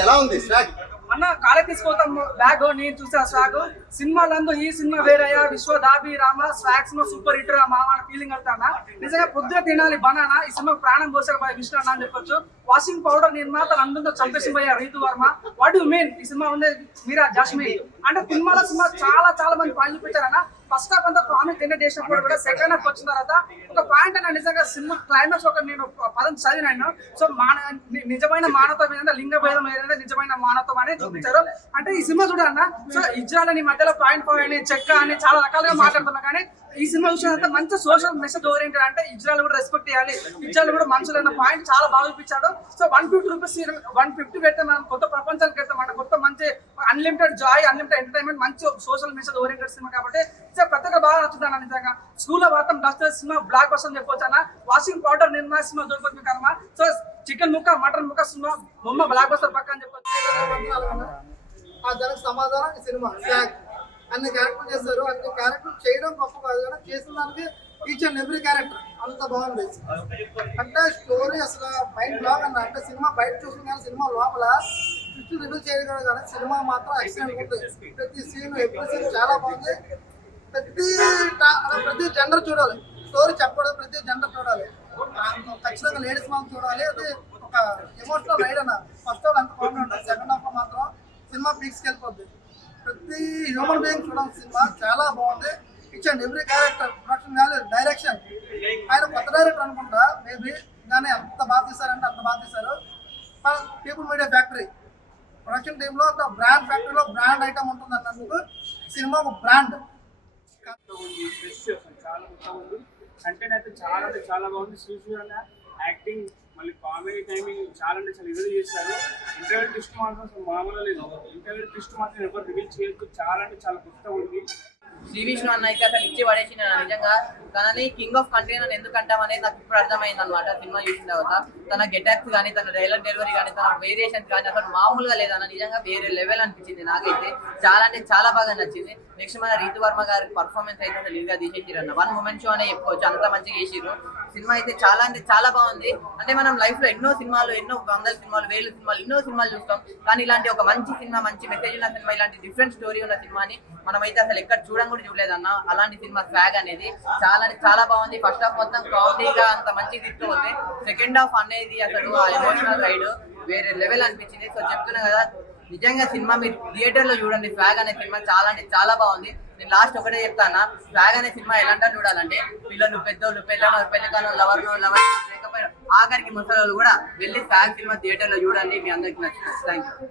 ఎలా ఉంది స్వాగ్ అన్న కాలే తీసుకోతాం బ్యాగ్ నేను చూసా స్వాగ్ సినిమాలందు ఈ సినిమా వేరయ్యా విశ్వ దాబి రామ స్వాగ్స్ సూపర్ హిట్ రా మామ ఫీలింగ్ అవుతానా నిజంగా పొద్దున తినాలి బనానా ఈ సినిమా ప్రాణం పోసారు బాయ్ విష్ణు అన్న అని చెప్పొచ్చు వాషింగ్ పౌడర్ నిర్మా తన అందరితో చంపేసి పోయా Ritu Varma what you mean ఈ సినిమా ఉంది మీరా జాస్మిన్ అంటే సినిమా చాలా మంది పాయింట్ చూపించారన్న ఫస్ట్ హాఫ్ అంతా కామెడీ తిండి చేసినప్పుడు కూడా సెకండ్ హాఫ్ వచ్చిన తర్వాత ఒక పాయింట్ అన్న నిజంగా సినిమా క్లైమాక్స్ ఒక నేను పదం చదివినాను సో నిజమైన మానవత్వం ఏదంటే లింగ భేదం ఏదంటే నిజమైన మానవత్వం అనేది చూపించారు అంటే ఈ సినిమా చూడన్న సో ఇజ్రాయల్ అని మధ్యలో పాయింట్ అని చెక్క అని చాలా రకాలుగా మాట్లాడుతున్నా కానీ ఈ సినిమా చూసినంత మంచి సోషల్ మెసేజ్ ఓరియంటెడ్ అంటే ఇజ్రాయల్ కూడా రెస్పెక్ట్ చేయాలి ఇజ్రాయల్ కూడా మనుషులు అన్న పాయింట్ చాలా బాగా చూపించాడు సో 150 రూపీస్ 150 పెడితే మనం కొత్త ప్రపంచానికి వెళ్తాం అంటే కొత్త మంచి అన్లిమిటెడ్ జాయ్ అన్లిమిటెడ్ ఎంటర్టైన్మెంట్ మంచి సోషల్ మెసేజ్ ఓరియంటెడ్ సినిమా కాబట్టి ప్రతి ఒక్క బాగా నచ్చుతాను నిజంగా స్కూల్లో వాతం డస్ట్ సినిమా బ్లాక్ బస్టర్ చెప్పొచ్చు అన్న వాషింగ్ పౌడర్ నిర్మా సినిమా దొరికిపోతుంది కర్మ సో చికెన్ ముక్క మటన్ ముక్క సినిమా బొమ్మ బ్లాక్ బస్టర్ పక్క అని చెప్పొచ్చు దానికి సమాధానం ఈ సినిమా అన్ని క్యారెక్టర్ చేస్తారు అన్ని క్యారెక్టర్ చేయడం గొప్ప కాదు కానీ చేసిన దానికి ఈచ్ అండ్ ఎవ్రీ క్యారెక్టర్ అంత బాగుంది అంటే స్టోరీ అసలు మైండ్ బ్లాక్ అన్న అంటే సినిమా బయట చూసిన కానీ సినిమా లోపల ఫిఫ్టీ రివ్యూల్ చేయగలరు కానీ సినిమా మాత్రం ఎక్సలెంట్ ఉంటుంది ప్రతి సీన్ ఎవ్రీ సీన్ చాలా బాగుంది ప్రతి జెండర్ చూడాలి స్టోరీ చెప్పడం ప్రతి జెండర్ చూడాలి ఖచ్చితంగా లేడీస్ మాత్రం చూడాలి అది ఒక ఎమోషనల్ రైడ్ అన్న ఫస్ట్ హాఫ్ అంత బాగుంది ఉంటుంది సెకండ్ హాఫ్ లో మాత్రం సినిమా పీక్స్కి వెళ్ళిపోద్ది ప్రతి హ్యూమన్ బీయింగ్ చూడడం సినిమా చాలా బాగుంది each and every character production value direction ఆయన కొత్త డైరెక్టర్ అనుకుంటా మేబీ కానీ అంత బాగా తీశారంటే అంత బాగా తీశారు పీపుల్ మీడియా ఫ్యాక్టరీ ప్రొడక్షన్ టీంలో అంత బ్రాండ్ ఫ్యాక్టరీలో బ్రాండ్ ఐటమ్ ఉంటుంది అన్నందుకు సినిమా ఒక బ్రాండ్ చాలా ఉంది కంటెంట్ అయితే చాలా బాగుంది శ్రీశూర్ యాక్టింగ్ మళ్ళీ కామెడీ టైమింగ్ చాలా ఇదిగా చేశారు ఇంటర్వ్యూ ట్విస్ట్ మాత్రం అసలు మామూలు లేదు ఇంటర్వ్యూ ట్విస్ట్ మాత్రం ఎవరు రివీల్ చేయొచ్చు చాలా కొత్తగా ఉంది శ్రీ విష్ణు అన్న అయితే అసలు ఇచ్చి పడేసిన నిజంగా తనని కింగ్ ఆఫ్ కంట్రీ అని ఎందుకు అంటామనేది నాకు ఇప్పుడు అర్థమైంది అనమాట సినిమా చూసిన తర్వాత తన గెటప్స్ కానీ తన డైలాగ్ డెలివరీ కానీ తన వేరియేషన్స్ కానీ అసలు మామూలుగా లేదన్న నిజంగా వేరే లెవెల్ అనిపించింది నాకైతే చాలా బాగా నచ్చింది నెక్స్ట్ మన రీతు వర్మ గారి పర్ఫార్మెన్స్ అయితే అసలు ఇదిగా తీసేసిరన్న 1 woman షో అనే చెప్పుకోవచ్చు అంత మంచిగా చేసిరు సినిమా అయితే చాలా బాగుంది అంటే మనం లైఫ్ లో ఎన్నో సినిమాలు ఎన్నో 100 సినిమాలు 1000 సినిమాలు ఎన్నో సినిమాలు చూస్తాం కానీ ఇలాంటి ఒక మంచి సినిమా మంచి మెసేజ్ ఉన్న సినిమా ఇలాంటి డిఫరెంట్ స్టోరీ ఉన్న సినిమాని మనం అయితే అసలు ఎక్కడ కూడా చూడలేదన్న అలాంటి సినిమా స్వాగ్ అనేది చాలా బాగుంది ఫస్ట్ హాఫ్ మొత్తం కామెడీగా అంత మంచిగా తీసుకుపోతే సెకండ్ హాఫ్ అనేది అసలు ఆ ఎమోషనల్ రైడ్ వేరే లెవెల్ అనిపించింది సో చెప్తున్నా కదా నిజంగా సినిమా మీరు థియేటర్ లో చూడండి స్వాగ్ అనే సినిమా చాలా బాగుంది నేను లాస్ట్ ఒకటే చెప్తాను స్వాగ్ అనే సినిమా ఎలాంటి చూడాలంటే పిల్లలు పెద్దోళ్ళు పెళ్ళకాను లవర్ లేకపోయినా ఆఖరికి ముసలి కూడా వెళ్ళి స్వాగ్ సినిమా థియేటర్ లో చూడండి మీ అందరికి నచ్చుతుంది థ్యాంక్ యూ